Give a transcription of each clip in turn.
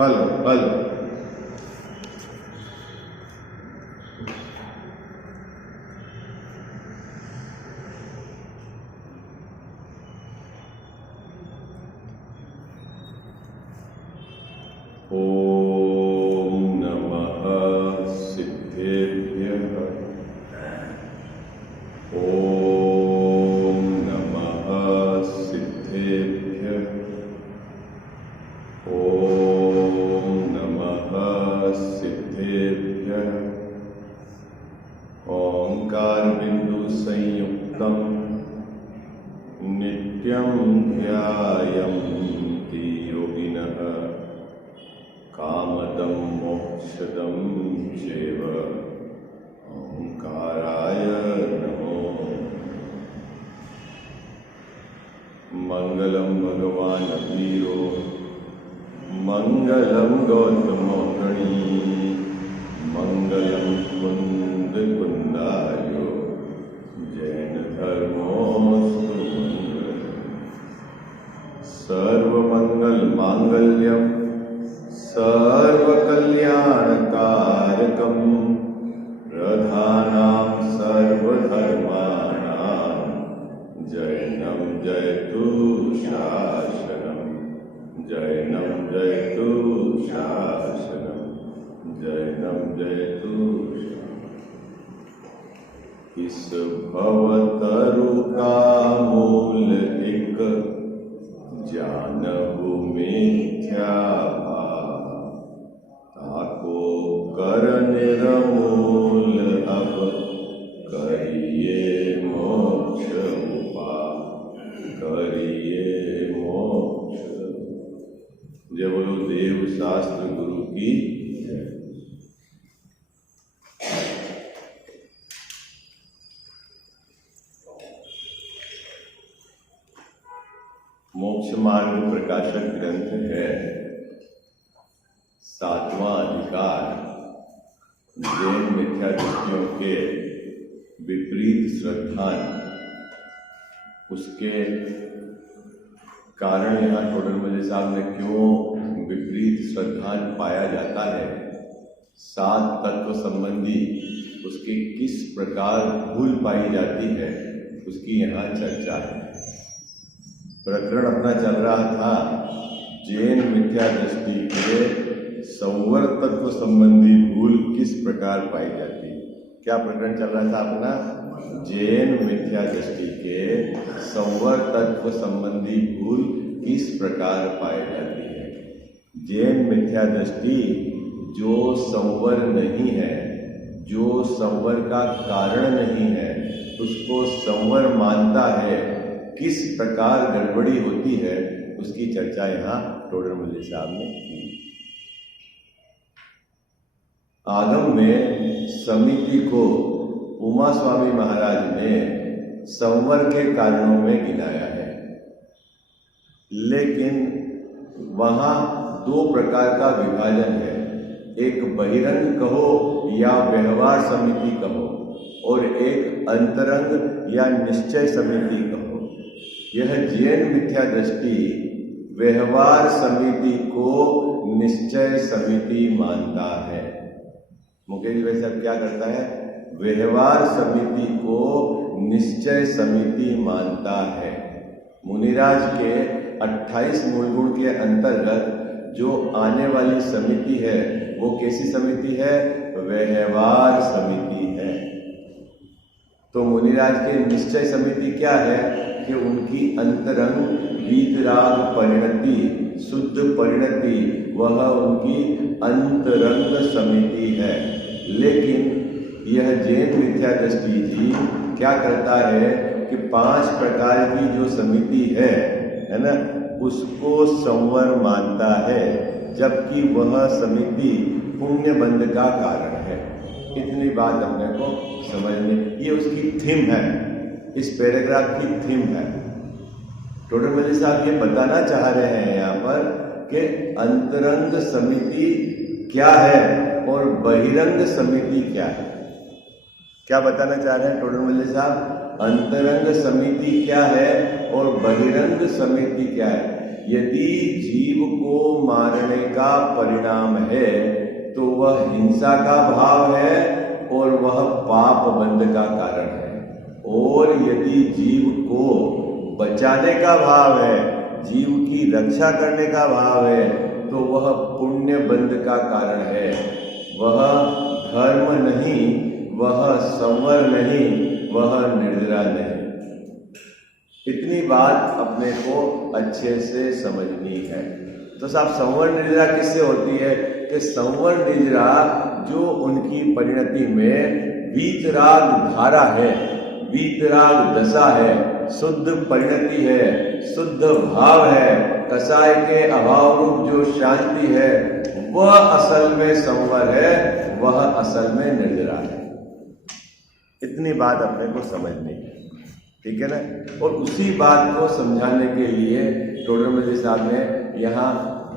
Hello hello ओम नमः सिद्धेभ्यः। ओम नमः सिद्धेभ्यः। ओम नमः सिद्धेभ्यः। ओंकार बिंदु संयुक्तम नित्यं ध्यायन्ति योगिनः कामदं मोक्षदं चैव। ओंकाराय नमो। मंगलम भगवान वीरो मंगलम गौतमो गणी मंगलम कुंद कुंदायो जैन धर्मोस्तु मंगल। सर्वमंगल मांगल्यम सर्वकल्याणकारकं प्रधानां सर्वधर्माणां जैनं जयतु शासनं। जैनं जयतु शासनं। जैनं जयतु। इस भवतरु का मूल एक जानहु मिथ्या ताको कर निर्मूल अब करिए मोक्ष उपाय। करिए मोक्ष। जय बोलो देव शास्त्र गुरु की जय। मोक्ष मार्ग प्रकाशक ग्रंथ है। 7वां अधिकार जैन मिथ्या दृष्टियों के विपरीत श्रद्धान। उसके कारण यहाँ टोडरमल साहब ने क्यों विपरीत श्रद्धान पाया जाता है, 7 तत्व संबंधी उसकी किस प्रकार भूल पाई जाती है, उसकी यहाँ चर्चा है। प्रकरण अपना चल रहा था जैन मिथ्या दृष्टि के संवर तत्व संबंधी भूल किस प्रकार पाई जाती है। क्या प्रकरण चल रहा था अपना? जैन मिथ्या दृष्टि के संवर तत्व संबंधी भूल किस प्रकार पाई जाती है। जैन मिथ्या दृष्टि जो संवर नहीं है, जो संवर का कारण नहीं है, उसको संवर मानता है, किस प्रकार गड़बड़ी होती है, उसकी चर्चा यहाँ टोडरमल साहब ने की। आगम में समिति को उमा स्वामी महाराज ने संवर के कारणों में गिनाया है, लेकिन वहाँ 2 प्रकार का विभाजन है। एक बहिरंग कहो या व्यवहार समिति कहो, और एक अंतरंग या निश्चय समिति कहो। यह जैन मिथ्या दृष्टि व्यवहार समिति को निश्चय समिति मानता है। मुकेश भाई साहब क्या करता है? व्यवहार समिति को निश्चय समिति मानता है। मुनिराज के 28 मूल गुण के अंतर्गत जो आने वाली समिति है वो कैसी समिति है? व्यवहार समिति है। तो मुनिराज के निश्चय समिति क्या है कि उनकी अंतरंग वीतराग परिणति, शुद्ध परिणति, वह उनकी अंतरंग समिति है। लेकिन यह जैन मिथ्या दृष्टि जी क्या करता है कि 5 प्रकार की जो समिति है ना, उसको संवर मानता है, जबकि वह समिति पुण्य बंध का कारण है। इतनी बात अपने को समझने, ये उसकी थीम है, इस पैराग्राफ की थीम है। टोडरमल साहब ये बताना चाह रहे हैं यहाँ पर कि अंतरंग समिति क्या है और बहिरंग समिति क्या है। क्या बताना चाह रहे हैं टोडरमल साहब? अंतरंग समिति क्या है और बहिरंग समिति क्या है। यदि जीव को मारने का परिणाम है तो वह हिंसा का भाव है और वह पाप बंध का कारण है, और यदि जीव को बचाने का भाव है, जीव की रक्षा करने का भाव है, तो वह पुण्य बंध का कारण है। वह धर्म नहीं, वह संवर नहीं, वह निर्जरा नहीं। इतनी बात अपने को अच्छे से समझनी है। तो साहब संवर निर्जरा किससे होती है कि संवर निर्जरा जो उनकी परिणति में वीतराग धारा है, वीतराग दशा है, शुद्ध परिणति है, शुद्ध भाव है, कसाय के अभाव रूप जो शांति है, वह असल में संवर है, वह असल में निर्जरा है। इतनी बात अपने को समझनी है, ठीक है ना। और उसी बात को समझाने के लिए टोडरमल साहब ने यहाँ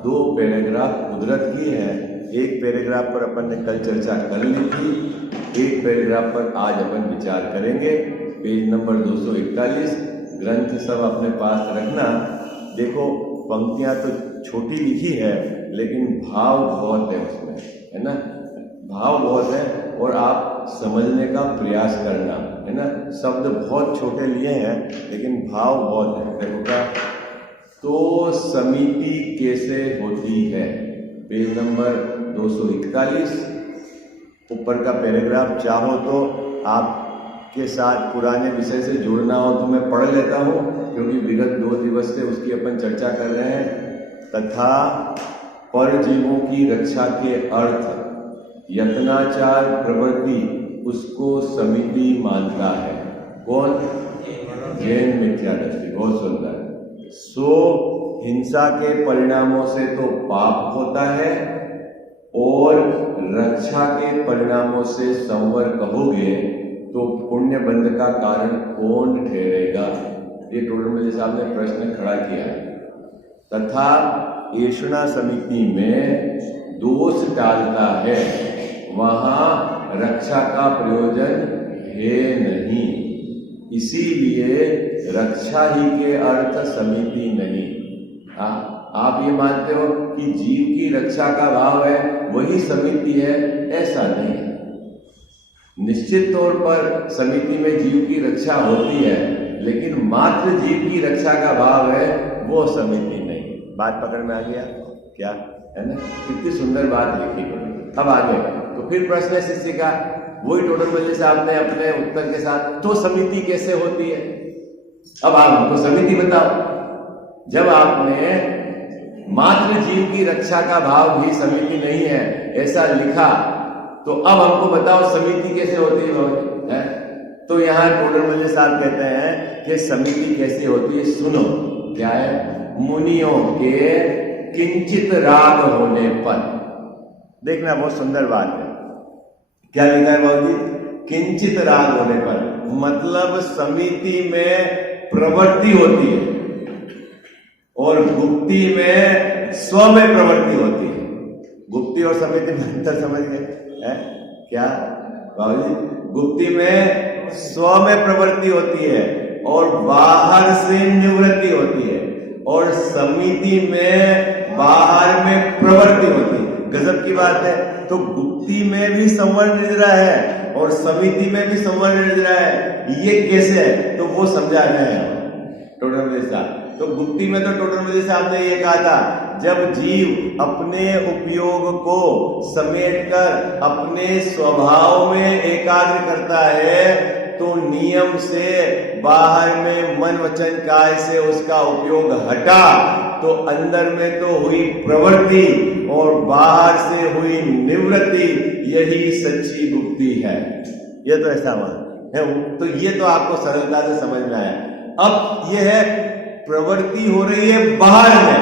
2 पैराग्राफ उद्धृत किए हैं। एक पैराग्राफ पर अपन ने कल चर्चा कर ली थी, एक पैराग्राफ पर आज अपन विचार करेंगे। Page number 241। ग्रंथ सब अपने पास रखना। देखो पंक्तियां तो छोटी लिखी है लेकिन भाव बहुत है उसमें, है ना, भाव बहुत है, और आप समझने का प्रयास करना, है ना। शब्द बहुत छोटे लिए हैं लेकिन भाव बहुत है। देखो क्या, तो समिति कैसे होती है, पेज नंबर 241 ऊपर का पैराग्राफ। चाहो तो आपके साथ पुराने विषय से जुड़ना हो तो मैं पढ़ लेता हूँ, क्योंकि विगत 2 दिवस से उसकी अपन चर्चा कर रहे हैं। तथा परजीवों की रक्षा के अर्थ यत्नाचार प्रवृत्ति उसको समिति मानता है। कौन? जैन मिथ्या दृष्टि। बहुत सुंदर। सो हिंसा के परिणामों से तो पाप होता है, और रक्षा के परिणामों से संवर कहोगे तो पुण्य बंध का कारण कौन ठहरेगा? ये टोडरमल साहब ने प्रश्न खड़ा किया है। तथा ऐषणा समिति में दोष टालता है, वहां रक्षा का प्रयोजन है नहीं, इसीलिए रक्षा ही के अर्थ समिति नहीं। आप ये मानते हो कि जीव की रक्षा का भाव है वही समिति है, ऐसा नहीं है। निश्चित तौर पर समिति में जीव की रक्षा होती है, लेकिन मात्र जीव की रक्षा का भाव है वो समिति नहीं। बात पकड़ में आ गया क्या, है ना। कितनी सुंदर बात लिखी। अब आगे तो फिर प्रश्न है शिष्य का, वही टोडरमल साहब ने अपने उत्तर के साथ, तो समिति कैसे होती है? अब आप हमको समिति बताओ। जब आपने मात्र जीव की रक्षा का भाव भी समिति नहीं है ऐसा लिखा, तो अब हमको बताओ समिति कैसे होती है? तो यहाँ टोडरमल साहब कहते हैं कि समिति कैसे होती है, सुनो। क्या है? मुनियों के किंचित राग होने पर। देखना बहुत सुंदर बात है। क्या लिखा है बाबू जी? किंचित राग होने पर, मतलब समिति में प्रवृत्ति होती है और गुप्ती में स्व में प्रवृत्ति होती है। गुप्ती और समिति में अंतर समझ गए है क्या बाबू जी? गुप्ती में स्व में प्रवृत्ति होती है और बाहर से निवृत्ति होती है, और समिति में बाहर में प्रवृत्ति होती है। गजब की बात है। तो गुप्ती में भी संवर निर्जरा है और समिति में भी संवर निर्जरा है, ये कैसे है? तो वो समझाना है टोडरमल साहब। तो गुप्ती में तो टोडरमल साहब ने ये कहा था, जब जीव अपने उपयोग को समेटकर अपने स्वभाव में एकाग्र करता है तो नियम से बाहर में मन वचन काय से उसका उपयोग हटा, तो अंदर में तो हुई प्रवृत्ति और बाहर से हुई निवृत्ति, यही सच्ची गुप्ती है। ये तो ऐसा है। तो ये तो आपको सरलता से समझ में आया। अब ये है प्रवृत्ति हो रही है बाहर में,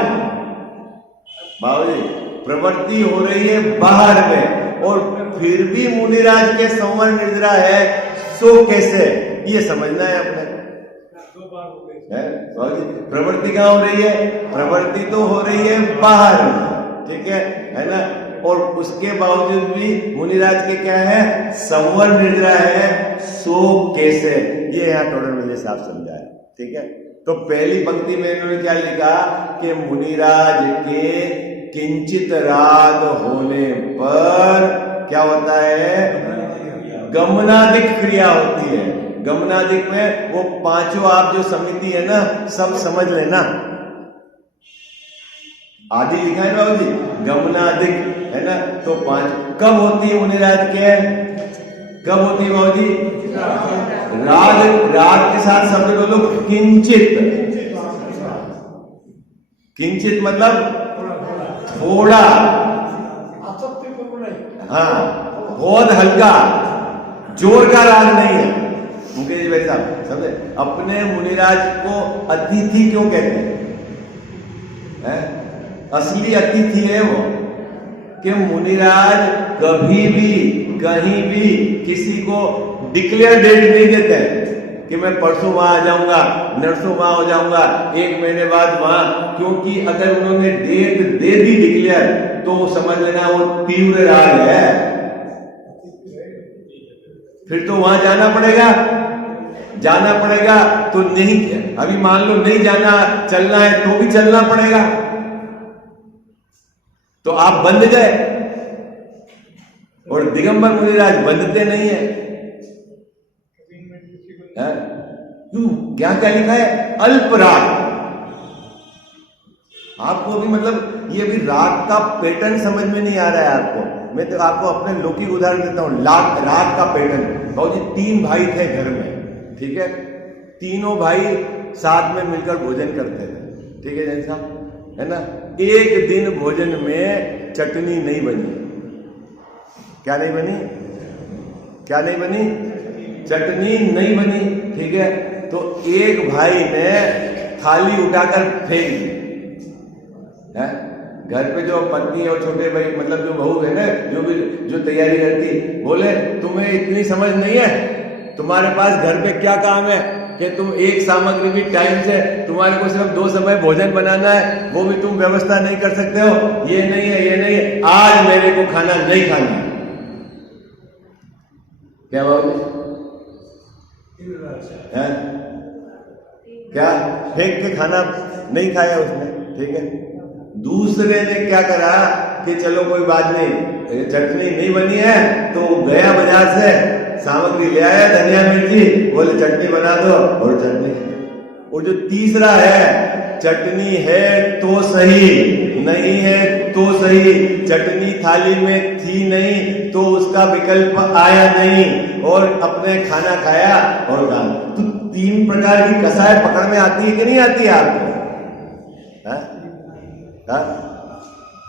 बाबूजी प्रवृत्ति हो रही है बाहर में, और फिर भी मुनिराज के संवर निर्जरा है, सो कैसे? ये समझना है अपने। प्रवृत्ति कहाँ हो रही है? प्रवृत्ति तो हो रही है बाहर में, ठीक है ना। और उसके बावजूद भी मुनिराज के क्या है? संवर निर्जरा है, सो कैसे? ये यहाँ टोडरमल साहब समझाए, ठीक है। तो पहली पंक्ति में इन्होंने क्या लिखा कि मुनिराज के किंचित राग होने पर क्या होता है, गमनादिक क्रिया होती है। गमनादिक में वो पांचों आप जो समिति है ना, सब समझ लेना। आदि लिखा है बाबू जी, गमनादिक है ना, तो पांच कब होती है मुनिराज के, कब होती है बाबू जी, राग, राग के साथ शब्द बोलो किंचित। किंचित मतलब थोड़ा, हाँ, बहुत हल्का, जोर का राग नहीं है। मुकेश भाई साहब समझे, अपने मुनिराज को अतिथि क्यों कहते हैं? असली अतिथि है वो, कि मुनिराज कभी भी कहीं भी किसी को डिक्लेयर डेट नहीं देते हैं कि मैं परसों वहां आ जाऊंगा, नरसों वहां हो जाऊंगा, 1 महीने बाद वहां, क्योंकि अगर उन्होंने डेट दे दी डिक्लेयर तो समझ लेना वो तीव्र राग है, फिर तो वहां जाना पड़ेगा, जाना पड़ेगा। तो नहीं, अभी मान लो नहीं जाना, चलना है तो भी चलना पड़ेगा, तो आप बंध गए। और दिगंबर मुनिराज बंधते नहीं है। क्यों, क्या क्या लिखा है, अल्प राग। आपको भी मतलब ये भी राग का पैटर्न समझ में नहीं आ रहा है आपको। मैं तो आपको अपने लौकिक उदाहरण देता हूं, राग का पैटर्न। बाबू जी 3 भाई थे घर में, ठीक है, तीनों भाई साथ में मिलकर भोजन करते थे, ठीक है जैन साहब, है ना। एक दिन भोजन में चटनी नहीं बनी। क्या नहीं बनी, क्या नहीं बनी, चटनी नहीं बनी, ठीक है। तो एक भाई ने थाली उठाकर फेंक दी। घर पे जो पत्नी और छोटे भाई मतलब जो बहू है ना, जो भी जो तैयारी करती, बोले तुम्हें इतनी समझ नहीं है, तुम्हारे पास घर पे क्या काम है कि तुम एक सामग्री भी टाइम से, तुम्हारे को सिर्फ 2 समय भोजन बनाना है, वो भी तुम व्यवस्था नहीं कर सकते हो, ये नहीं है, ये नहीं है, आज मेरे को खाना नहीं खाना है। क्या बाबू है, क्या फेंक के खाना नहीं खाया उसने, ठीक है। दूसरे ने क्या करा कि चलो कोई बात नहीं, चटनी नहीं बनी है, तो गया बाजार से सामग्री ले आया, धनिया मिर्ची, बोले चटनी बना दो, और चटनी। और जो तीसरा है, चटनी है तो सही, नहीं है तो सही, चटनी थाली में थी नहीं तो उसका विकल्प आया नहीं, और अपने खाना खाया और खा। तो 3 प्रकार की कसाय पकड़ में आती है कि नहीं आती है आपको?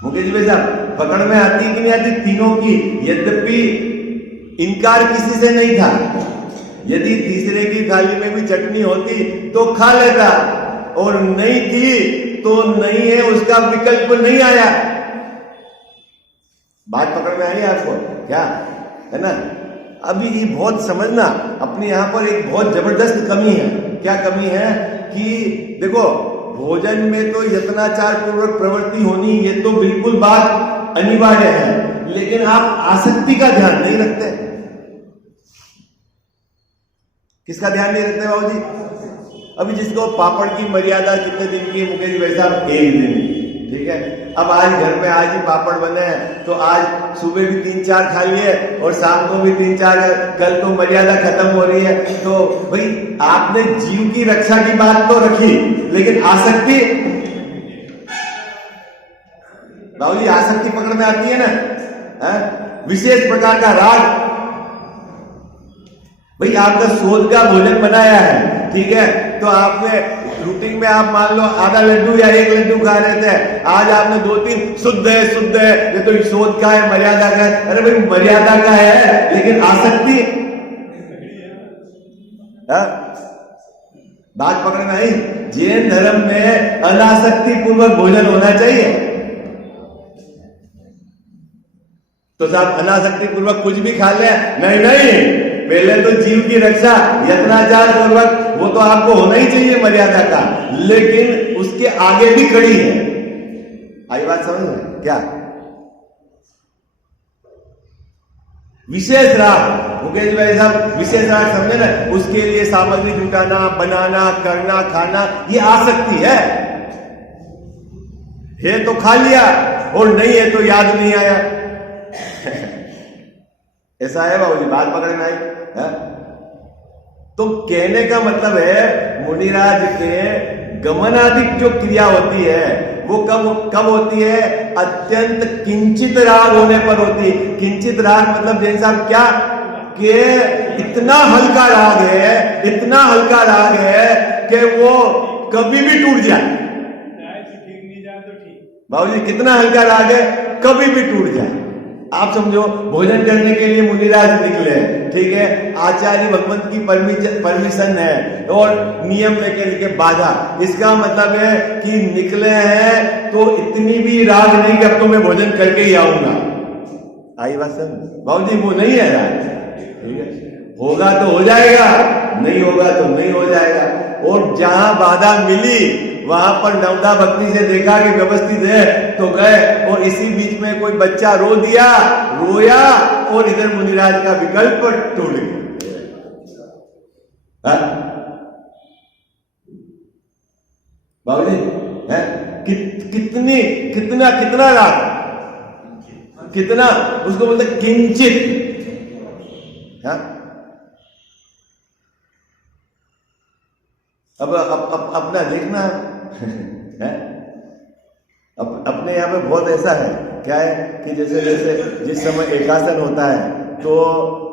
मुकेश भाई साहब, पकड़ में आती है कि नहीं आती तीनों की? यद्यपि इनकार किसी से नहीं था, यदि तीसरे की थाली में भी चटनी होती तो खा लेता, और नहीं थी तो नहीं है, उसका विकल्प नहीं आया। बात पकड़ में आई आपको क्या, है ना। अभी ये बहुत समझना, अपने यहां पर एक बहुत जबरदस्त कमी है। क्या कमी है कि देखो, भोजन में तो यत्नाचार पूर्वक प्रवृत्ति होनी, ये तो बिल्कुल बात अनिवार्य है, लेकिन आप आसक्ति का ध्यान नहीं रखते। किसका ध्यान नहीं रखते बाबू जी? अभी जिसको पापड़ की मर्यादा कितने दिन की, मुकेश भाई साहब 1 दिन, ठीक है। अब आज घर में आज ही पापड़ बने हैं, तो आज सुबह भी 3-4 खा लिए और शाम को भी 3-4, कल तो मर्यादा खत्म हो रही है। तो भाई आपने जीव की रक्षा की बात तो रखी, लेकिन आसक्ति, बाबूजी आसक्ति पकड़ में आती है ना, विशेष प्रकार का राग। भाई आपका शोध का भोजन बनाया है, ठीक है, तो आपने रूटीन में आप मान लो आधा लड्डू या 1 लड्डू खा रहे थे, आज आपने 2-3 शुद्ध है, ये तो शोध का है, मर्यादा का है। अरे भाई मर्यादा का है, लेकिन आसक्ति, बात पकड़ में आई। जैन धर्म में अनासक्ति पूर्वक भोजन होना चाहिए। तो साहब अनासक्ति पूर्वक कुछ भी खा ले, नहीं, पहले तो जीव की रक्षा यत्नाचार पूर्वक, वो तो आपको होना ही चाहिए मर्यादा का, लेकिन उसके आगे भी खड़ी है। आई बात समझ में क्या? विशेष राग, मुकेश भाई साहब विशेष राग समझे ना, उसके लिए सामग्री जुटाना, बनाना, करना, खाना, ये आसक्ति है तो खा लिया और नहीं है तो याद नहीं आया। ऐसा है बाबूजी, बात पकड़ में आई है? तो कहने का मतलब है मुनिराज के गमनादिक जो क्रिया होती है वो कब होती है? अत्यंत किंचित राग होने पर होती है। किंचित राग मतलब जैन साहब क्या कि इतना हल्का राग है, इतना हल्का राग है कि वो कभी भी टूट जाए। ठीक नहीं जाए तो ठीक। बाबूजी कितना हल्का राग है, कभी भी टूट जाए। आप समझो भोजन करने के लिए मुनिराज निकले, ठीक है, आचार्य भगवंत की परमिशन है और नियम लेके लिखे बाधा। इसका मतलब है कि निकले हैं तो इतनी भी राग नहीं कि अब तो मैं भोजन करके ही आऊंगा। आई बात समझ बाबूजी? वो नहीं है राग, ठीक है, होगा तो हो जाएगा, नहीं होगा तो नहीं हो जाएगा। और जहां बाधा मिली वहां पर नवदा भक्ति से देखा कि व्यवस्थित है तो गए, और इसी बीच में कोई बच्चा रोया और इधर मुनिराज का विकल्प टूट गया। बाबूजी है कितना राग, कितना उसको बोलते किंचित। अब अपना देखना है। अपने यहाँ पे बहुत ऐसा है, क्या है कि जैसे जिस समय एकासन होता है तो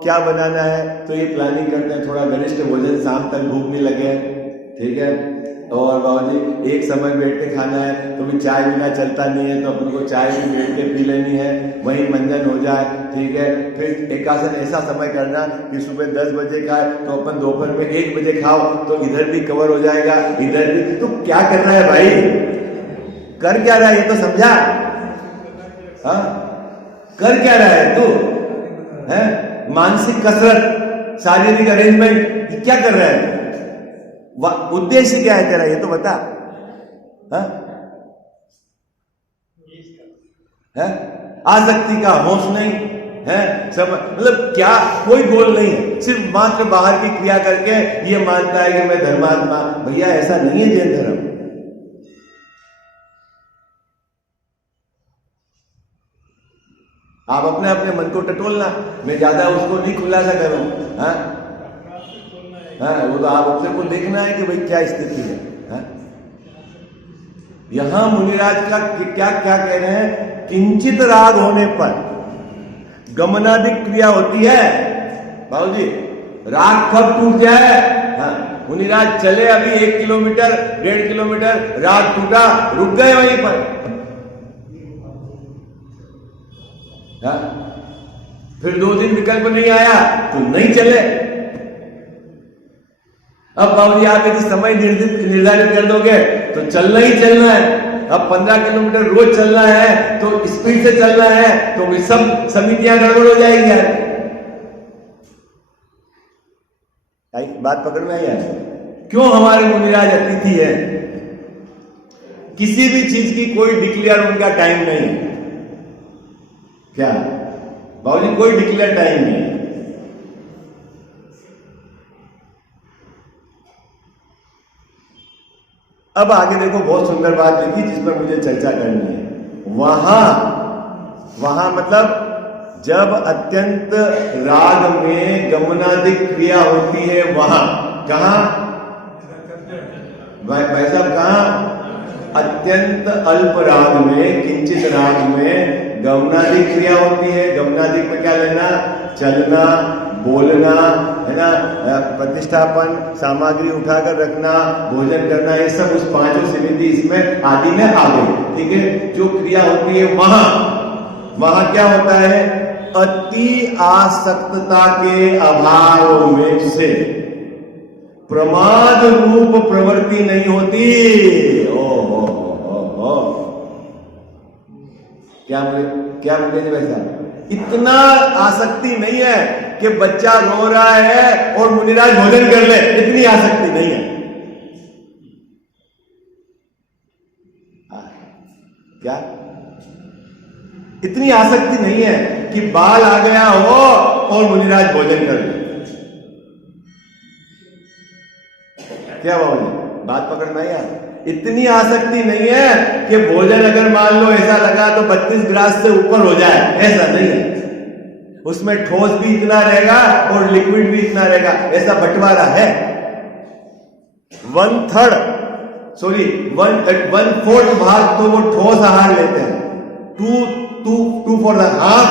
क्या बनाना है तो ये प्लानिंग करते हैं, थोड़ा गरिष्ठ भोजन शाम तक भूख नहीं लगे, ठीक है। और बाबूजी एक समय बैठ के खाना है तो भी चाय बिना चलता नहीं है, तो अपन को चाय भी बैठ के पी लेनी है, वही मंजन हो जाए, ठीक है। फिर एकासन ऐसा समय करना कि सुबह 10 बजे का है तो अपन दोपहर में 1 बजे खाओ तो इधर भी कवर हो जाएगा, इधर भी। तो क्या कर रहा है भाई, कर क्या रहा है ये तो समझा? हाँ, कर क्या रहा है तू? है मानसिक कसरत, शारीरिक अरेंजमेंट, ये क्या कर रहा है? उद्देश्य क्या है तेरा ये तो बता। है आसक्ति का होश नहीं है, सब मतलब क्या, कोई गोल नहीं है, सिर्फ मात्र बाहर की क्रिया करके ये मानता है कि मैं धर्मात्मा। भैया ऐसा नहीं है जैन धर्म। आप अपने अपने मन को टटोलना, मैं ज्यादा उसको नहीं खुलासा करूं। वो तो आप अपने को देखना है कि भाई क्या स्थिति है। यहां मुनिराज का क्या क्या कह रहे हैं? किंचित राग होने पर गमनादिक क्रिया होती है। बाबूजी राग कब टूट जाए? मुनिराज चले अभी 1 किलोमीटर 1.5 किलोमीटर, राग टूटा, रुक गए वहीं पर। फिर 2 दिन विकल्प नहीं आया तो नहीं चले। अब बाबूजी आप यदि समय निर्धारित कर दोगे तो चलना ही चलना है। अब 15 किलोमीटर रोज चलना है तो स्पीड से चलना है तो भी सब समितियां गड़बड़ हो जाएंगी यार। बात पकड़ में आई है? क्यों हमारे मुनिराज अतिथि है, किसी भी चीज की कोई डिक्लेयर उनका टाइम नहीं। क्या बाबूजी? कोई डिक्लेयर टाइम नहीं। अब आगे देखो, बहुत सुंदर बात लिखी जिसमें मुझे चर्चा करनी है। वहां मतलब जब अत्यंत राग में गमनादिक क्रिया होती है वहां, कहा भाई साहब, कहा? अत्यंत अल्प राग में, किंचित राग में गमनादिक क्रिया होती है। गमनादिक में क्या लेना? चलना, बोलना, है ना, प्रतिष्ठापन, सामग्री उठाकर रखना, भोजन करना, ये सब उस 5 समिति इसमें आदि में आ गई, ठीक है। जो क्रिया होती है वहां क्या होता है? अति आसक्तता के अभाव में से प्रमाद रूप प्रवृत्ति नहीं होती। क्या मुझे वैसा इतना आसक्ति नहीं है कि बच्चा रो रहा है और मुनिराज भोजन कर ले, इतनी आसक्ति नहीं है। क्या इतनी आसक्ति नहीं है? कि बाल आ गया हो और मुनिराज भोजन कर ले। क्या बाबू, बात पकड़ में आई यार? इतनी आसक्ति नहीं है कि भोजन अगर मान लो ऐसा लगा तो 32 ग्रास से ऊपर हो जाए, ऐसा नहीं है। उसमें ठोस भी इतना रहेगा और लिक्विड भी इतना रहेगा, ऐसा बंटवारा है। 1/4 भाग तो वो ठोस आहार लेते हैं, 2/4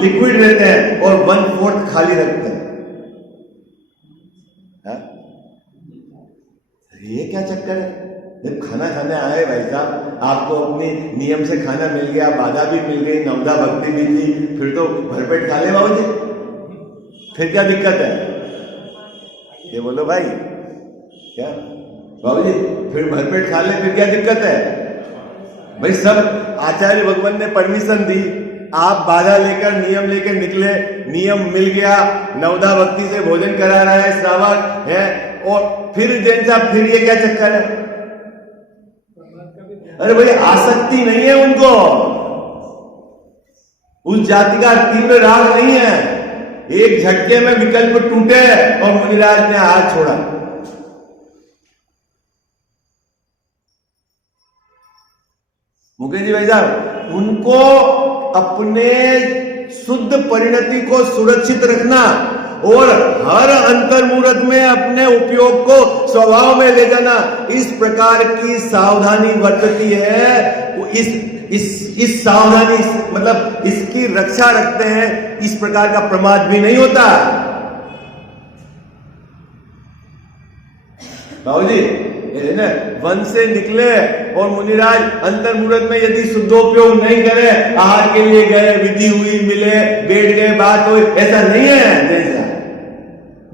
लिक्विड लेते हैं और 1/4 खाली रखते हैं। ये क्या चक्कर है? जब खाना खाने आए भाई साहब, आपको अपनी नियम से खाना मिल गया, बाधा भी मिल गई, नवदा भक्ति भी थी, फिर तो भरपेट खा ले बाबू जी, फिर क्या दिक्कत है? ये बोलो भाई, क्या बाबू जी, फिर भरपेट खा ले, फिर क्या दिक्कत है? भाई सब आचार्य भगवान ने परमिशन दी, आप बाधा लेकर नियम लेकर निकले, नियम मिल गया, नवदा भक्ति से भोजन करा रहा है श्रावक है, और फिर जैसा फिर ये क्या चक्कर है? अरे भाई आसक्ति नहीं है उनको, उस जाति का तीव्र राग नहीं है। एक झटके में विकल्प टूटे और मुनिराज ने हाथ छोड़ा। मुकेश जी भाई साहब, उनको अपने शुद्ध परिणति को सुरक्षित रखना और हर अंतर मुहूर्त में अपने उपयोग को स्वभाव में ले जाना, इस प्रकार की सावधानी बरतती है। वो इस सावधानी मतलब इसकी रक्षा रखते हैं, इस प्रकार का प्रमाद भी नहीं होता। बाबू जी ना, वन से निकले और मुनिराज अंतर मुहूर्त में यदि शुद्धोपयोग नहीं करे, आहार के लिए गए, विधि हुई, मिले, बैठ गए, बात हुई, ऐसा नहीं है। जैसा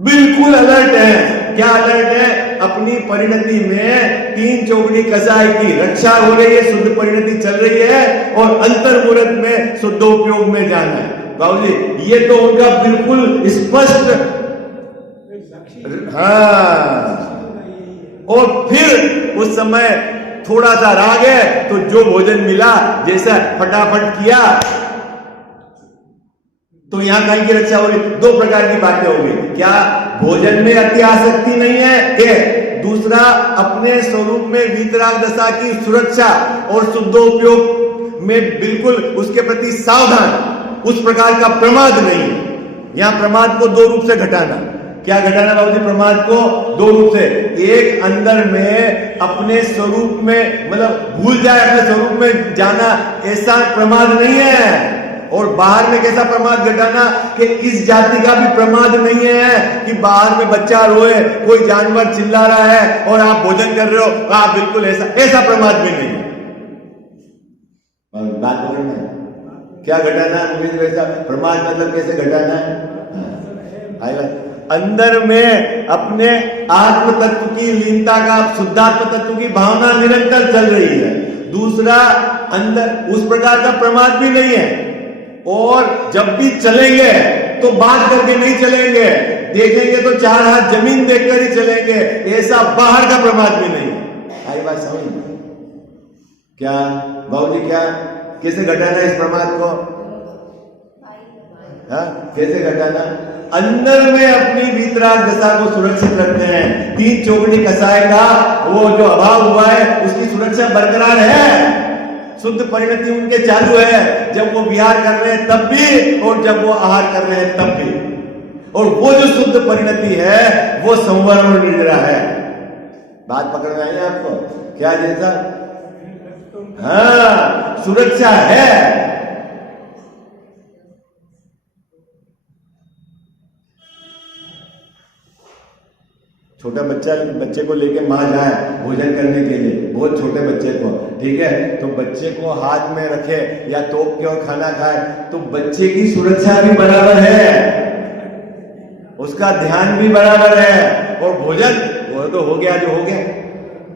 बिल्कुल अलर्ट है। क्या अलर्ट है? अपनी परिणति में 3 चौगुनी कसाई की रक्षा हो रही है, शुद्ध परिणति चल रही है और अंतर मुहूर्त में शुद्धोपयोग में जाना है। बाबू जी ये तो उनका बिल्कुल स्पष्ट, हाँ। और फिर उस समय थोड़ा सा राग है तो जो भोजन मिला जैसा फटाफट किया, तो यहां कहीं की रक्षा हो रही। 2 प्रकार की बातें होंगी। क्या भोजन में अति आसक्ति नहीं है, एक। दूसरा, अपने स्वरूप में वीतराग दशा की सुरक्षा और शुद्धोपयोग में बिल्कुल उसके प्रति सावधान, उस प्रकार का प्रमाद नहीं है। यहां प्रमाद को 2 रूप से घटाना। क्या घटाना बाबू जी? प्रमाद को 2 रूप से। एक, अंदर में अपने स्वरूप में मतलब भूल जाए अपने स्वरूप में जाना, ऐसा प्रमाद नहीं है। और बाहर में कैसा प्रमाद घटाना कि इस जाति का भी प्रमाद नहीं है कि बाहर में बच्चा रोए, कोई जानवर चिल्ला रहा है और आप भोजन कर रहे हो, आप बिल्कुल ऐसा प्रमाद भी नहीं है। बात पकड़ में क्या घटाना है? वैसा प्रमाद मतलब कैसे घटाना है? अंदर में अपने आत्म तत्व की लीनता का, शुद्धात्म तत्व की भावना निरंतर चल रही है। दूसरा, अंदर उस प्रकार का प्रमाद भी नहीं है। और जब भी चलेंगे तो बात करके नहीं चलेंगे, देखेंगे तो 4 हाथ जमीन देखकर ही चलेंगे, ऐसा बाहर का प्रमाद भी नहीं है। आई बात समझ में? क्या बाबू जी, क्या कैसे घटाना इस प्रमाद को? कैसे घटाना? अंदर में अपनी वीतराग दशा को सुरक्षित रखते हैं। 3 चौगुनी कसाय का वो जो अभाव हुआ है उसकी सुरक्षा बरकरार है। शुद्ध परिणति उनके चालू है, जब वो विहार कर रहे हैं तब भी और जब वो आहार कर रहे हैं तब भी। और वो जो शुद्ध परिणति है वो संवर और निर्जरा है। बात पकड़ में आई है आपको? क्या जैसा? हाँ, सुरक्षा है। छोटा बच्चे को लेके मां जाए भोजन करने के लिए, बहुत छोटे बच्चे को, ठीक है, तो बच्चे को हाथ में रखे या तोप के और खाना खाए, तो बच्चे की सुरक्षा भी बराबर है, उसका ध्यान भी बराबर है, और भोजन वो तो हो गया जो हो गया।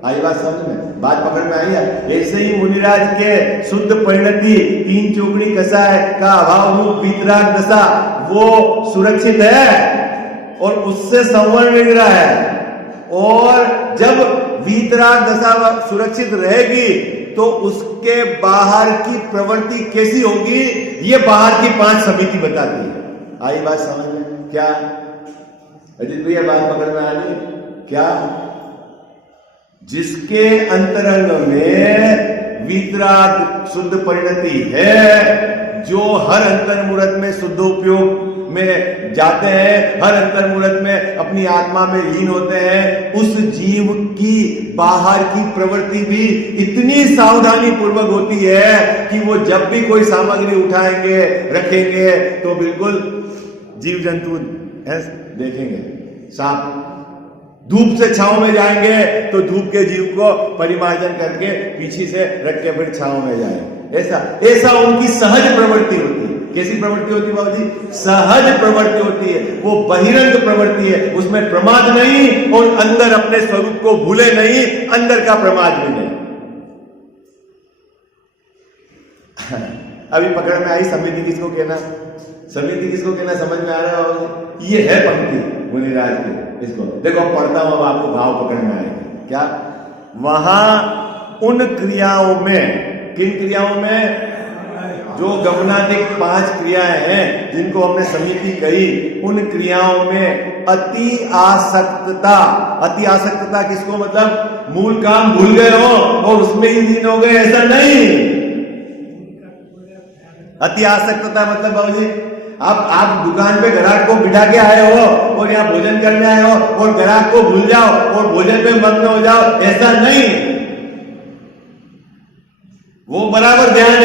आई बात समझ में? बात पकड़ में आई है? ऐसे ही मुनिराज के शुद्ध परिणति 3 चौगुनी कसाय का अभाव रूप वीतराग दशा वो सुरक्षित है और उससे संवर मिल रहा है। और जब वीतराग दशा सुरक्षित रहेगी तो उसके बाहर की प्रवृत्ति कैसी होगी, ये बाहर की 5 समिति बताती है। आई बात समझ में? क्या अजीत भैया बात पकड़ में आ गई क्या? जिसके अंतरंग में वीतराग शुद्ध परिणति है, जो हर अंतर्मुहूर्त में शुद्ध उपयोग में जाते हैं, हर अंतर्मुहूर्त में अपनी आत्मा में लीन होते हैं, उस जीव की बाहर की प्रवृत्ति भी इतनी सावधानी पूर्वक होती है कि वो जब भी कोई सामग्री उठाएंगे, रखेंगे, तो बिल्कुल जीव जंतु देखेंगे। सांप धूप से छांव में जाएंगे तो धूप के जीव को परिमार्जन करके पीछे से रख के फिर छांव में जाएंगे। ऐसा उनकी सहज प्रवृत्ति होती है। कैसी प्रवृत्ति होती है बाबूजी? सहज प्रवृत्ति होती है। वो बहिरंग प्रवृत्ति है, उसमें प्रमाद नहीं और अंदर अपने स्वरूप को भूले नहीं, अंदर का प्रमाद भी नहीं। अभी पकड़ में आई समिति किसको कहना? समिति किसको कहना समझ में आ रहा है? ये है पंक्ति मुनिराज की। इसको देखो पढ़ता हूं, अब आपको भाव पकड़ में आएगा। क्या? वहां उन क्रियाओं में, किन क्रियाओं में? जो गमनादिक 5 क्रियाएं हैं जिनको हमने समिति कही, उन क्रियाओं में अति आसक्तता। अति आसक्तता किसको? मतलब मूल काम भूल गए हो और उसमें ही लीन हो गए, ऐसा नहीं। अति आसक्तता मतलब बाबूजी, आप दुकान पे ग्राहक को बिठा के आए हो और यहाँ भोजन करने आए हो और ग्राहक को भूल जाओ और भोजन पे मग्न हो जाओ, ऐसा नहीं। वो बराबर ध्यान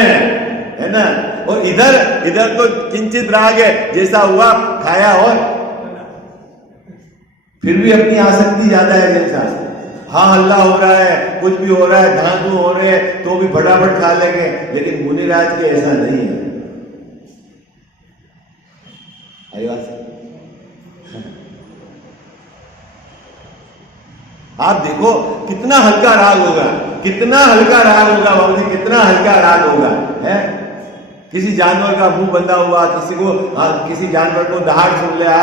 है ना? और इधर तो किंचित राग है, जैसा हुआ खाया और फिर भी अपनी आसक्ति ज्यादा है। जैसा हाँ हल्ला हो रहा है, कुछ भी हो रहा है, धांधू हो रहे हैं, तो भी फटाफट खा लेंगे। लेकिन मुनिराज के ऐसा नहीं है। आप देखो कितना हल्का राग होगा, कितना हल्का राग होगा बाबूजी, कितना हल्का राग होगा है। किसी जानवर का मुंह बंधा हुआ, किसी जानवर को दहाड़ सुन लिया,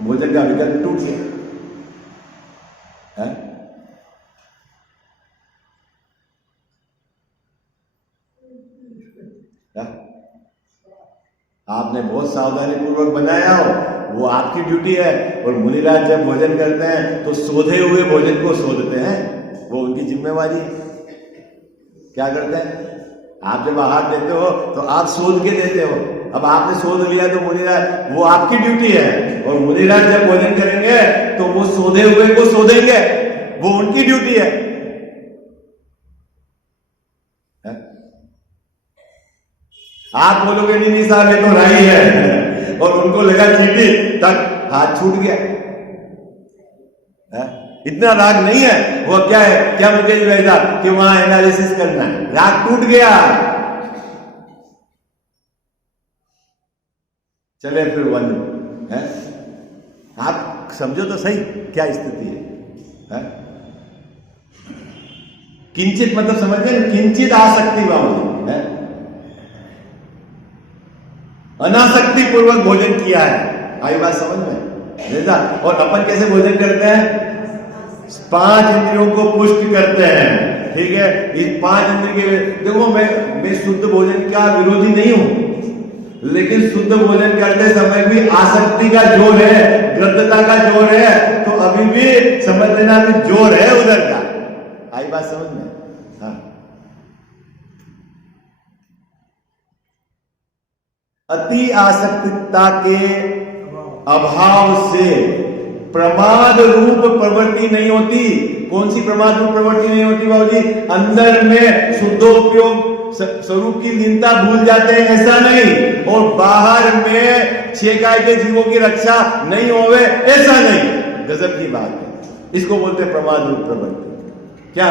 भोजन का विकल्प टूट गया है? आपने बहुत सावधानी पूर्वक बनाया हो, वो आपकी ड्यूटी है। और मुनिराज जब भोजन करते हैं तो सोधे हुए भोजन को सोधते हैं, वो उनकी जिम्मेवारी है। क्या करते हैं? आप जब आहार देते हो तो आप सोध के देते हो। अब आपने सोध लिया तो मुनिराज, वो आपकी ड्यूटी है। और मुनिराज जब भोजन करेंगे तो वो सोधे हुए को सोधेंगे, वो उनकी ड्यूटी है। आप बोलोगे नहीं साहब ये तो राई है, और उनको लगा चीटी, तक हाथ छूट गया है? इतना राग नहीं है। वो क्या है, क्या मुझे वैसा कि वहां एनालिसिस करना है, राग टूट गया। चले फिर वन है। आप समझो तो सही क्या स्थिति है? किंचित मतलब समझ गए? किंचित आसक्ति बाबू है, अनासक्ति पूर्वक भोजन किया है। आई बात समझ में? जैसा और अपन कैसे भोजन करते हैं? 5 इंद्रियों को पुष्ट करते हैं। ठीक है, इस 5 इंद्रिय के देखो, मैं शुद्ध भोजन का विरोधी नहीं हूं, लेकिन शुद्ध भोजन करते समय भी आसक्ति का जोर है, ग्रद्धता का जोर है, तो अभी भी समझ लेना भी जोर है उधर का। आई बात समझ में? हाँ। अति आसक्तिता के अभाव से प्रमाद रूप प्रवृत्ति नहीं होती। कौन सी प्रमाद रूप प्रवृत्ति नहीं होती बाबूजी? अंदर में शुद्धोपयोग स्वरूप की लीनता भूल जाते हैं, ऐसा नहीं। और बाहर में 6 काय के जीवों की रक्षा नहीं होवे, ऐसा नहीं। गजब की बात है, इसको बोलते हैं प्रमाद रूप प्रवृत्ति। क्या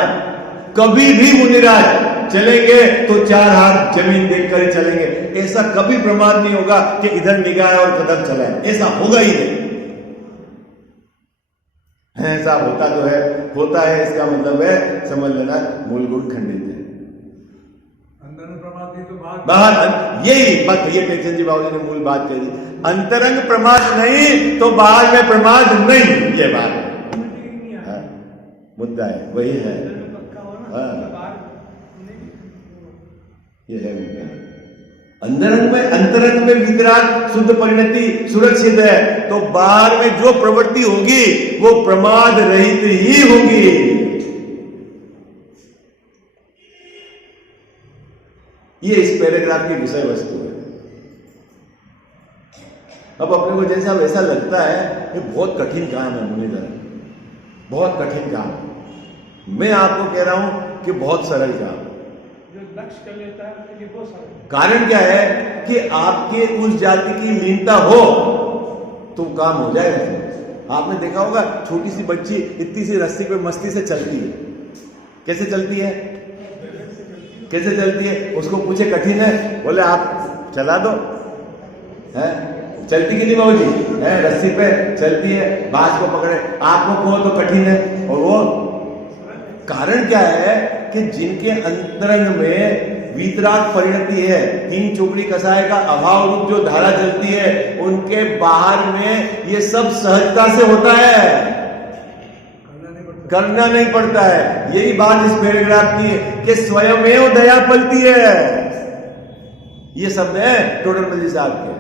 कभी भी मुनिराज चलेंगे तो 4 हाथ जमीन देखकर ही चलेंगे, ऐसा कभी प्रमाद नहीं होगा कि इधर निगाह और कदम चलाए, ऐसा होगा ही नहीं। ऐसा होता तो है, होता है, इसका मतलब है समझ लेना मूल गुण खंडित है। अंदर में प्रमाद नहीं तो बाहर, यही बात ये पेचन जी बाबू ने मूल बात कही, अंतरंग प्रमाद नहीं तो बाहर में प्रमाद नहीं, ये बात है, मुद्दा है, वही है। ये है उनका अंतरंग में वितराग शुद्ध परिणति सुरक्षित है, तो बाहर में जो प्रवृत्ति होगी वो प्रमाद रहित ही होगी। ये इस पैराग्राफ की विषय वस्तु है। अब अपने को जैसा वैसा लगता है ये बहुत कठिन काम है मुनिधर, बहुत कठिन काम। मैं आपको कह रहा हूं कि बहुत सरल काम। जो लक्ष्य कर लेता है उसके लिए बहुत सरल। कारण क्या है कि आपके उस जाति की लीनता हो तो काम हो जाएगा। आपने देखा होगा छोटी सी बच्ची इतनी सी रस्सी पे मस्ती से चलती है। कैसे चलती है? कैसे चलती है? उसको पूछे कठिन है, बोले आप चला दो, है चलती कि नहीं बाबूजी? है रस्सी पे चलती है, बांस को पकड़े, आपको कहो तो कठिन है। और वो कारण क्या है कि जिनके अंतरंग में वीतराग परिणति है, तीन चोकड़ी कसाय का अभाव रूप जो धारा चलती है, उनके बाहर में ये सब सहजता से होता है, करना नहीं पड़ता है। यही बात इस पैराग्राफ की है कि स्वयमेव दया पलती है। ये शब्द है टोडर मल जी साहब के।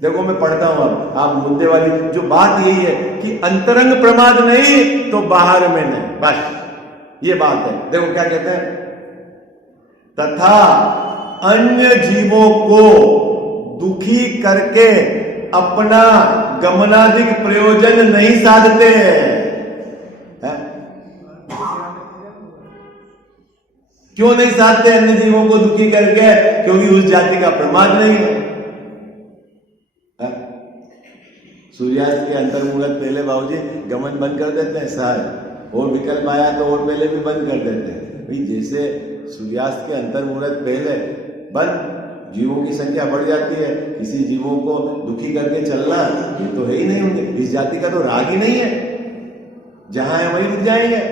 देखो मैं पढ़ता हूं, अब आप मुद्दे वाली जो बात यही है कि अंतरंग प्रमाद नहीं तो बाहर में नहीं, बस ये बात है। देखो क्या कहते हैं, तथा अन्य जीवों को दुखी करके अपना गमनाधिक प्रयोजन नहीं साधते हैं। क्यों नहीं साधते अन्य जीवों को दुखी करके? क्योंकि उस जाति का प्रमाद नहीं है। सूर्यास्त के अंतर्मुहूर्त पहले बाबूजी गमन बंद कर देते हैं सारे, और विकल्प आया तो और पहले भी बंद कर देते हैं। भाई जैसे सूर्यास्त के अंतर्मुहूर्त पहले बंद, जीवों की संख्या बढ़ जाती है, किसी जीवों को दुखी करके चलना ये तो है ही नहीं होंगे। इस जाति का तो राग ही नहीं है, जहां है वहीं रुक जाएंगे।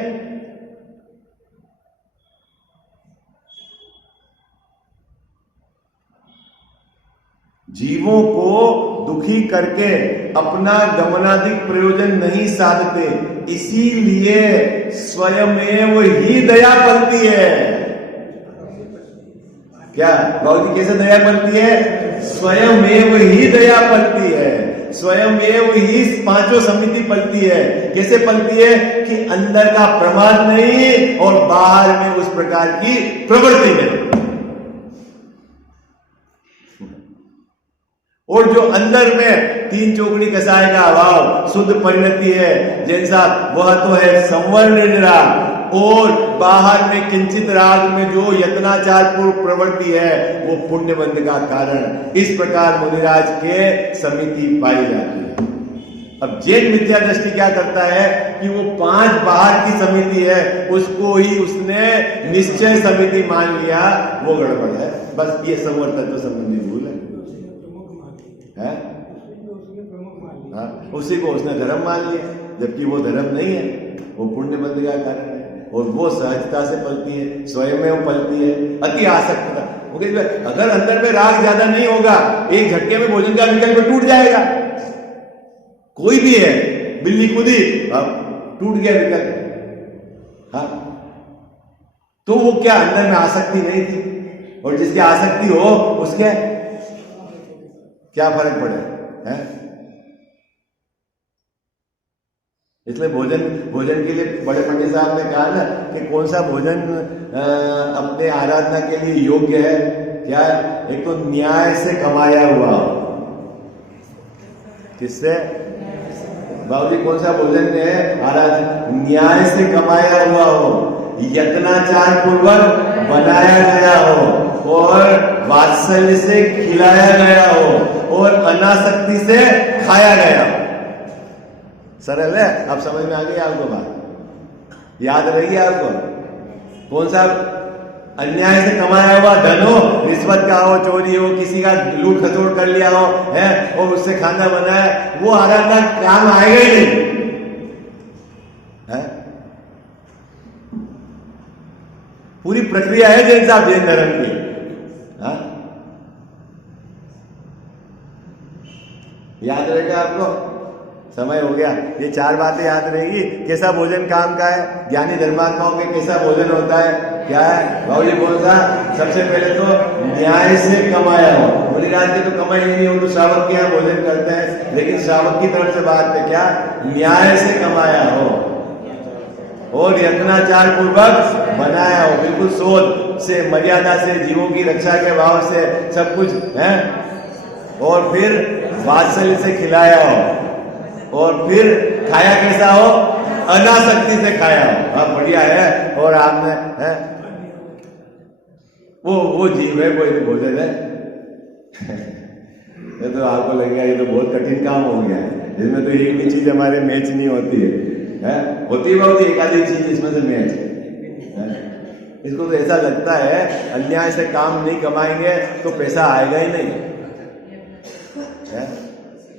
जीवों को दुखी करके अपना गमनाधिक प्रयोजन नहीं साधते, इसीलिए स्वयमेव ही दया पलती है। क्या बाबूजी कैसे दया पलती है? स्वयमेव ही दया पलती है, स्वयमेव ही पांचों समिति पलती है। कैसे पलती है कि अंदर का प्रमाद नहीं और बाहर में उस प्रकार की प्रवृत्ति नहीं। और जो अंदर में तीन चौकड़ी कसाय का अभाव शुद्ध परिणति है जैन साहब, वह तो है संवर्ण राग, और बाहर में किंचित राग में जो यत्नाचार पूर्व प्रवृत्ति है वो पुण्य बंध का कारण। इस प्रकार मुनिराज के समिति पाई जाती है। अब जैन मिथ्या दृष्टि क्या करता है कि वो पांच बाहर की समिति है, उसको ही उसने निश्चय समिति मान लिया, वो गड़बड़ है। बस ये संवर तत्व संबंधी भूल है। हाँ, उसी को उसने धर्म मान लिया, जबकि वो धर्म नहीं है, वो पुण्य बंध का कारण है। और वो सहजता से पलती है, स्वयं में वो पलती है, अति आसक्तता। अगर अंदर में राग ज्यादा नहीं होगा, एक झटके में भोजन का विकल्प टूट जाएगा। कोई भी है, बिल्ली कूदी, अब टूट गया विकल्प। हाँ, तो वो क्या अंदर में आसक्ति नहीं थी, और जिसकी आसक्ति हो उसके क्या फर्क पड़े है? इसलिए भोजन के लिए बड़े पंडित साहब ने कहा ना कि कौन सा भोजन अपने आराधना के लिए योग्य है। क्या? एक तो न्याय से कमाया हुआ हो। किससे बाबूजी? कौन सा भोजन है आराधना? न्याय से कमाया हुआ हो, यत्नाचार पूर्वक बनाया गया हो, और वात्सल्य से खिलाया गया हो, और अनासक्ति से खाया गया हो। सरल है, अब समझ में आ गई आपको बात? याद रही आपको? कौन सा अन्याय से कमाया हुआ धन हो, रिश्वत का हो, चोरी हो, किसी का लूट खसोट कर लिया हो है, और उससे खाना बनाया, वो आराधना काम आएगा ही नहीं है। पूरी प्रक्रिया है जैन साहब जैन धर्म की। हाँ? याद रहेगा आपको? समय हो गया। ये 4 बातें याद रहेगी। कैसा भोजन काम का है? ज्ञानी धर्मात्माओं के कैसा भोजन होता है? क्या है बाबूजी? कौन सा? सबसे पहले तो न्याय से कमाया हो। मुनिराज के तो कमाई नहीं हो, तो श्रावक के यहाँ भोजन करते हैं, लेकिन श्रावक की तरफ से बात है क्या? न्याय से कमाया हो और यत्नाचार पूर्वक बनाया हो, बिल्कुल सोच से, मर्यादा से, जीवों की रक्षा के भाव से सब कुछ है। और फिर वात्सल्य से खिलाया हो और फिर खाया कैसा हो? अनासक्ति से खाया हो। हाँ बढ़िया है। और आपने है वो जीव है, कोई भोजन है। ये तो आपको लगेगा ये तो बहुत कठिन काम हो गया है, जिसमें तो एक भी चीज हमारे मैच नहीं होती है? होती है बहुत एक आधी चीज इसमें से मैच है। इसको तो ऐसा लगता है अन्याय से काम नहीं कमाएंगे तो पैसा आएगा ही नहीं है?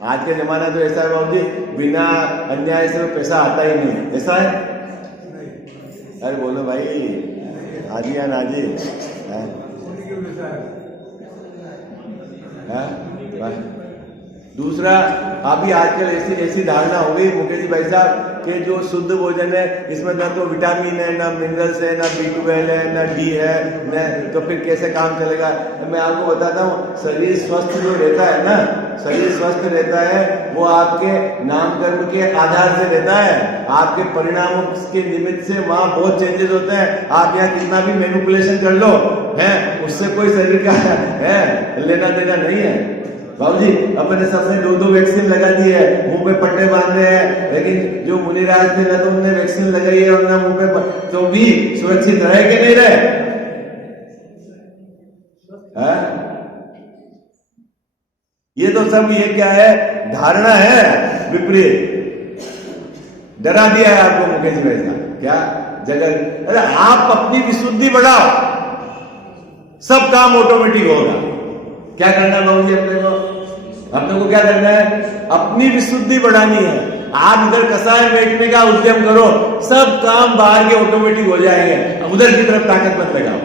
आज के जमाना तो ऐसा है बाबूजी, बिना अन्याय से पैसा आता ही नहीं, ऐसा है? अरे बोलो भाई, हाजी या नाजी है? दूसरा, अभी आजकल ऐसी धारणा हो गई मुकेश जी भाई साहब कि जो शुद्ध भोजन है इसमें ना तो विटामिन है, ना मिनरल्स है, ना B12 है, ना D है, न तो फिर कैसे काम चलेगा? मैं आपको बताता हूँ, शरीर स्वस्थ जो रहता है ना, शरीर स्वस्थ रहता है वो आपके नाम कर्म के आधार से रहता है। आपके परिणामों के निमित्त से वहां बहुत चेंजेस होते हैं। आप यहाँ कितना भी मैनिपुलेशन कर लो है, उससे कोई शरीर का है लेना देना नहीं है। बाबूजी अपने सबसे 2 वैक्सीन लगा दी है, मुंह पे पट्टे बांधे हैं, लेकिन जो मुनिराज थे ना तो उन्होंने वैक्सीन लगाई है और ना मुंह पे तो भी सुरक्षित रहे कि नहीं रहे? ये तो सब ये क्या है? धारणा है विपरीत। डरा दिया है आपको मुकेश भाई साहब। क्या जगह? अरे आप अपनी विशुद्धि बढ़ाओ, सब काम ऑटोमेटिक होगा। क्या करना है बाबूजी? अपने को क्या करना है? अपनी विशुद्धि बढ़ानी है। आप इधर कसाय बैठने का उद्यम करो, सब काम बाहर के ऑटोमेटिक हो जाएंगे। उधर की तरफ ताकत मत लगाओ।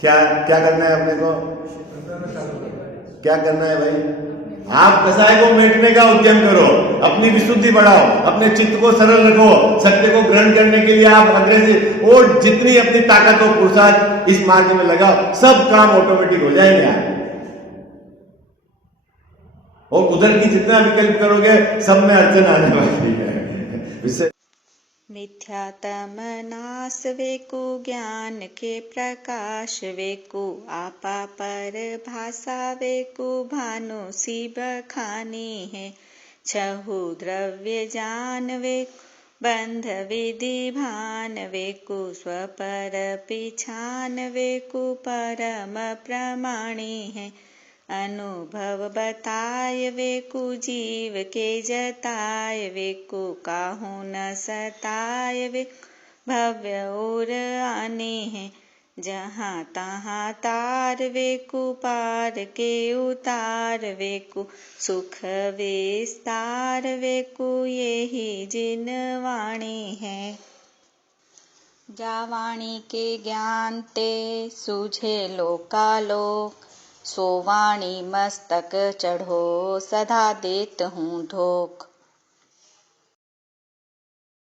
क्या करना है अपने को? क्या करना है भाई? आप कसाय को मेटने का उद्यम करो, अपनी विशुद्धि बढ़ाओ, अपने चित्त को सरल रखो, सत्य को ग्रहण करने के लिए आप अग्रेसिव और जितनी अपनी ताकत और पुरुषार्थ इस मार्ग में लगाओ, सब काम ऑटोमेटिक हो जाएंगे आप। और उधर की जितना विकल्प करोगे सब में अड़चन आने वाली है। मिथ्यातम नाश वेकु ज्ञान के प्रकाश वेकु आपा पर भाषा वेकु भानु सी बखानी है। छहु द्रव्य जान वेकु बंध विधि भान वेकु स्वपर पिछान वेकु परम प्रमाणी है। अनुभव बताय वेकु जीव के जताय वेकु काहू न सताय वेकु भव्य और आने हैं। जहाँ तहाँ तार वेकु पार के उतार वेकु सुख विस्तार वेकु यही जिन वाणी है। जावाणी के ज्ञान ते सूझे लोकालोक सो वाणी मस्तक चढ़ो सदा देत हूँ धोख।